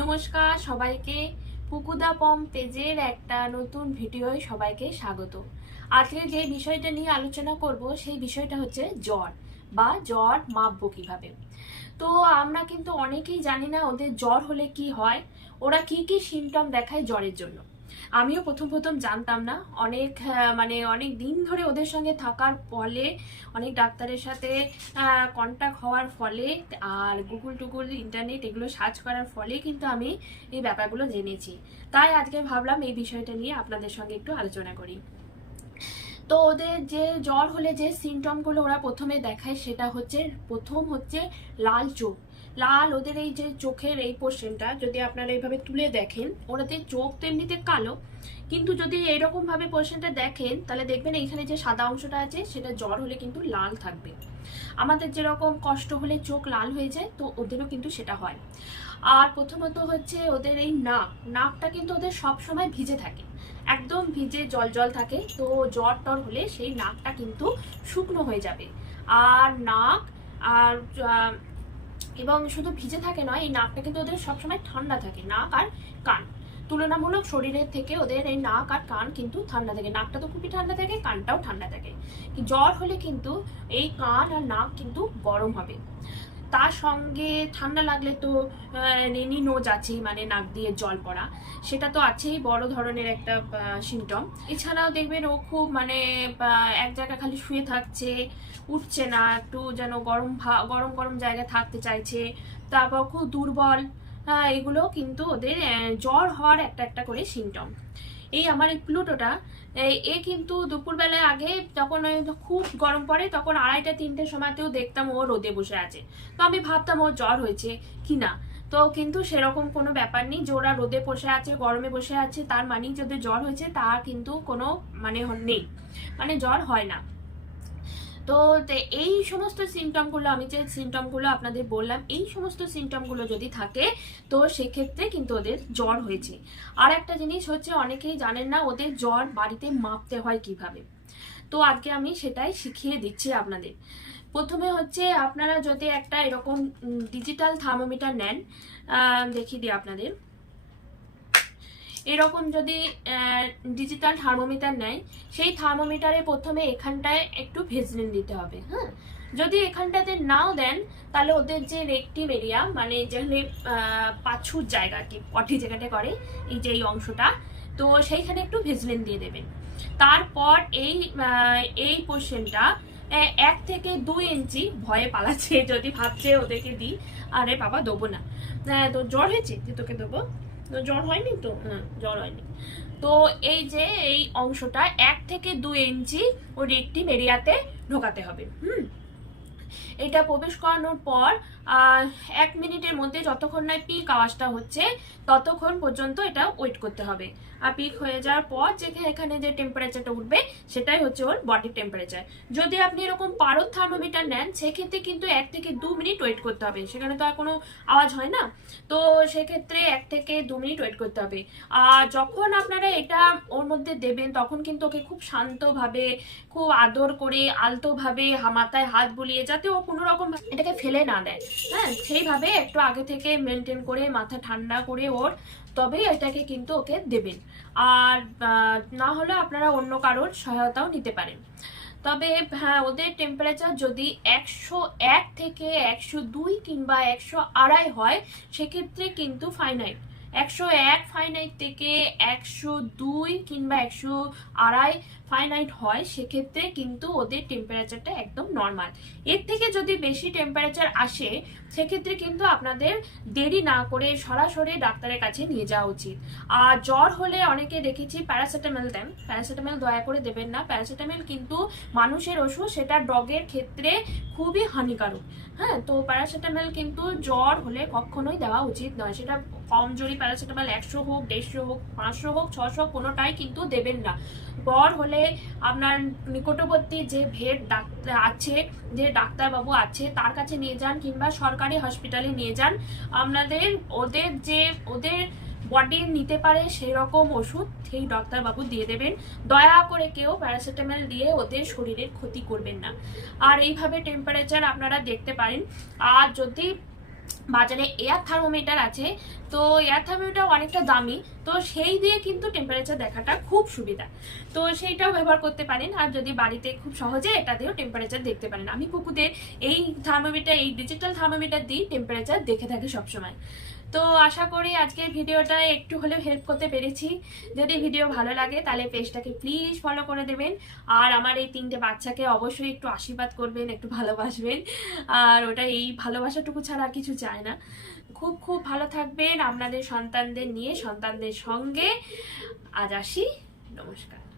নমস্কার, সবাইকে পুকুদা পম পেজের একটা নতুন ভিডিওয় সবাইকে স্বাগত। আজকে যে বিষয়টা নিয়ে আলোচনা করব, সেই বিষয়টা হচ্ছে জ্বর বা জ্বর মাপবো কীভাবে। তো আমরা কিন্তু অনেকেই জানি না ওদের জ্বর হলে কি হয়, ওরা কি কি সিমটম দেখায় জ্বরের জন্য। আমিও প্রথম প্রথম জানতাম না। অনেক মানে অনেক দিন ধরে ওদের সঙ্গে থাকার ফলে, অনেক ডাক্তারের সাথে কন্ট্যাক্ট হওয়ার ফলে আর গুগল টুগুল ইন্টারনেট এগুলো সার্চ করার ফলে কিন্তু আমি এই ব্যাপারগুলো জেনেছি। তাই আজকে ভাবলাম এই বিষয়টা নিয়ে আপনাদের সঙ্গে একটু আলোচনা করি। তো ওদের যে জ্বর হলে যে সিমটমগুলো ওরা প্রথমে দেখায় সেটা হচ্ছে, প্রথম হচ্ছে লাল চোখ। লাল ওদের এই যে চোখের এই পোর্শনটা যদি আপনারা এইভাবে তুলে দেখেন, ওনাদের চোখ তো এমনিতে কালো, কিন্তু যদি এইরকম ভাবে পোর্শনটা দেখেন, তাহলে দেখবেন এইখানে যে সাদা অংশটা আছে, সেটা জ্বর হলে কিন্তু লাল থাকবে। আমাদের যেরকম কষ্ট হলে চোখ লাল হয়ে যায়, তো ওদেরও কিন্তু সেটা হয়। আর প্রথমত হচ্ছে ওদের এই নাক, নাকটা কিন্তু ওদের সব সময় ভিজে থাকে। একদম ভিজে জল জল থাকে, তো জ্বর টর হলে সেই নাকটা কিন্তু শুকনো হয়ে যাবে। আর নাক, আর এবং শুধু ভিজে থাকে নয়, এই নাকটা কিন্তু ওদের সবসময় ঠান্ডা থাকে, নাক আর কান। তুলনামূলক শরীরের থেকে ওদের এই নাক আর কান কিন্তু ঠান্ডা থাকে। নাকটা তো খুবই ঠান্ডা থাকে, কানটাও ঠান্ডা থাকে। জ্বর হলে কিন্তু এই কান আর নাক কিন্তু গরম হবে। তার সঙ্গে ঠান্ডা লাগলে তো রেনি নোজ আছেই মানে নাক দিয়ে জল পড়া। সেটা তো আছেই, বড় ধরনের একটা সিমটম এছাড়াও দেখবেন ও খুব মানে এক জায়গায় খালি শুয়ে থাকছে, উঠছে না, একটু যেন গরম গরম গরম জায়গায় থাকতে চাইছে, তারপর খুব দুর্বল এগুলো কিন্তু ওদের জ্বর হওয়ার একটা একটা করে সিমটম এই আমার এই প্লুটোটা এ কিন্তু দুপুরবেলায় আগে যখন খুব গরম পড়ে তখন আড়াইটা তিনটের সময়তেও দেখতাম ও রোদে বসে আছে। তো আমি ভাবতাম ওর জ্বর হয়েছে কি না? তো কিন্তু সেরকম কোনো ব্যাপার নেই যে ওরা রোদে বসে আছে, গরমে বসে আছে, তার মানেই যদি জ্বর হয়েছে তা কিন্তু কোনো মানে নেই। মানে জ্বর হয় না। তো এই সমস্ত সিমটমগুলো আমি যে সিমটমগুলো আপনাদের বললাম, এই সমস্ত সিমটমগুলো যদি থাকে, তো সেক্ষেত্রে কিন্তু ওদের জ্বর হয়েছে। আর একটা জিনিস হচ্ছে, অনেকেই জানেন না, ওদের জ্বর বাড়িতে মাপতে হয় কীভাবে। তো আজকে আমি সেটাই শিখিয়ে দিচ্ছি আপনাদের। প্রথমে হচ্ছে, আপনারা যদি একটা এরকম ডিজিটাল থার্মোমিটার নেন দেখিয়ে দিই আপনাদের। এরকম যদি ডিজিটাল থার্মোমিটার নেয়, সেই থার্মোমিটারে প্রথমে এখানটায় একটু ভেজলিন দিতে হবে হ্যাঁ? যদি এখানটাতে নাও দেন, তাহলে ওদের যে রেকটিভ এরিয়া মানে যেখানে পাছুর জায়গা কি, পটি যেখানে করে, এই যে এই অংশটা, তো সেইখানে একটু ভেজলিন দিয়ে দেবেন। তারপর এই এই পোর্শনটা এক থেকে দুই ইঞ্চি ভয়ে পালাচ্ছে, যদি ভাবছে ওদেরকে দিই, আরে বাবা, দেবো না। তো জ্বর হয়েছে যে তোকে দেবো? জ্বর হয়নি তো? না। জ্বর হয়নি। তো এই যে এই অংশটা এক থেকে দুই ইঞ্চি ওই রেটটি মেরিয়াতে ঢোকাতে হবে। হুম? এটা প্রবেশ করানোর পর এক মিনিটের মধ্যে যতক্ষণ না পিক আওয়াজটা হচ্ছে, ততক্ষণ পর্যন্ত এটা ওয়েট করতে হবে। আর পিক হয়ে যাওয়ার পর যে এখানে যে টেম্পারেচারটা উঠবে, সেটাই হচ্ছে ওর বডির টেম্পারেচার যদি আপনি এরকম পারদ থার্মোমিটার নেন, সেক্ষেত্রে কিন্তু এক থেকে দু মিনিট ওয়েট করতে হবে। সেখানে তো আর কোনো আওয়াজ হয় না। তো সেক্ষেত্রে এক থেকে দু মিনিট ওয়েট করতে হবে। আর যখন আপনারা এটা ওর মধ্যে দেবেন, তখন কিন্তু ওকে খুব শান্তভাবে, খুব আদর করে, আলতোভাবে মাথায় হাত বুলিয়ে যাতে ও কোনো রকম এটাকে ফেলে না দেয়। হ্যাঁ সেইভাবে একটু আগে থেকে মেনটেন করে, মাথা ঠান্ডা করে ওর, তবে এটাকে কিন্তু ওকে দেবেন। আর না হলে আপনারা অন্য কারোর সহায়তাও নিতে পারেন। তবে হ্যাঁ ওদের টেম্পারেচার যদি একশো এক থেকে একশো দুই কিংবা একশো আড়াই হয়, সেক্ষেত্রে কিন্তু ফাইনাইট একশো এক ফাইনাইট থেকে একশো দুই কিংবা একশো আড়াই ফাইনাইট হয়, সেক্ষেত্রে কিন্তু ওদের টেম্পারেচারটা একদম নর্মাল এর থেকে যদি বেশি টেম্পারেচার আসে, সেক্ষেত্রে কিন্তু আপনাদের দেরি না করে সরাসরি ডাক্তারের কাছে নিয়ে যাওয়া উচিত। আর জ্বর হলে অনেকে দেখেছি প্যারাসিটামল দেন। প্যারাসিটামল দয়া করে দেবেন না। প্যারাসিটামল কিন্তু মানুষের ওষুধ, সেটা ডগের ক্ষেত্রে খুবই হানিকারক। হ্যাঁ তো প্যারাসিটামল কিন্তু জ্বর হলে কখনোই দেওয়া উচিত নয়। সেটা কমজোরি প্যারাসিটামল একশো হোক, দেড়শো হোক, পাঁচশো হোক, ছশো কোনোটাই কিন্তু দেবেন না। জ্বর হলে আপনার নিকটবর্তী যে ভেট আছে, যে ডাক্তারবাবু আছে, তার কাছে নিয়ে যান কিংবা সরকারি হসপিটালে নিয়ে যান। আপনাদের, ওদের যে, ওদের বডি নিতে পারে সেই রকম ওষুধ সেই ডাক্তারবাবু দিয়ে দেবেন। দয়া করে কেউ প্যারাসিটামল দিয়ে ওদের শরীরের ক্ষতি করবেন না। আর এইভাবে টেম্পারেচার আপনারা দেখতে পারেন। আর যদি বাজারে এয়ার থার্মোমিটার আছে, তো এয়ার থার্মোমিটার অনেকটা দামি, তো সেই দিয়ে কিন্তু টেম্পারেচার দেখাটা খুব সুবিধা। তো সেইটাও ব্যবহার করতে পারেন, আর যদি বাড়িতে খুব সহজে এটা দিয়েও টেম্পারেচার দেখতে পারেন। আমি কুকুদের এই থার্মোমিটার এই ডিজিটাল থার্মোমিটার দিয়ে টেম্পারেচার দেখে থাকি সবসময়। তো আশা করি আজকের ভিডিওটা একটু হলেও হেল্প করতে পেরেছি। যদি ভিডিও ভালো লাগে তাহলে পেজটাকে প্লিজ ফলো করে দেবেন। আর আমার এই তিনটে বাচ্চাকে অবশ্যই একটু আশীর্বাদ করবেন, একটু ভালোবাসবেন। আর ওটা এই ভালোবাসাটুকু ছাড়া আর কিছু চায় না। খুব খুব ভালো থাকবেন। আপনাদের সন্তানদের নিয়ে, সন্তানদের সঙ্গে। আজ আসি। নমস্কার।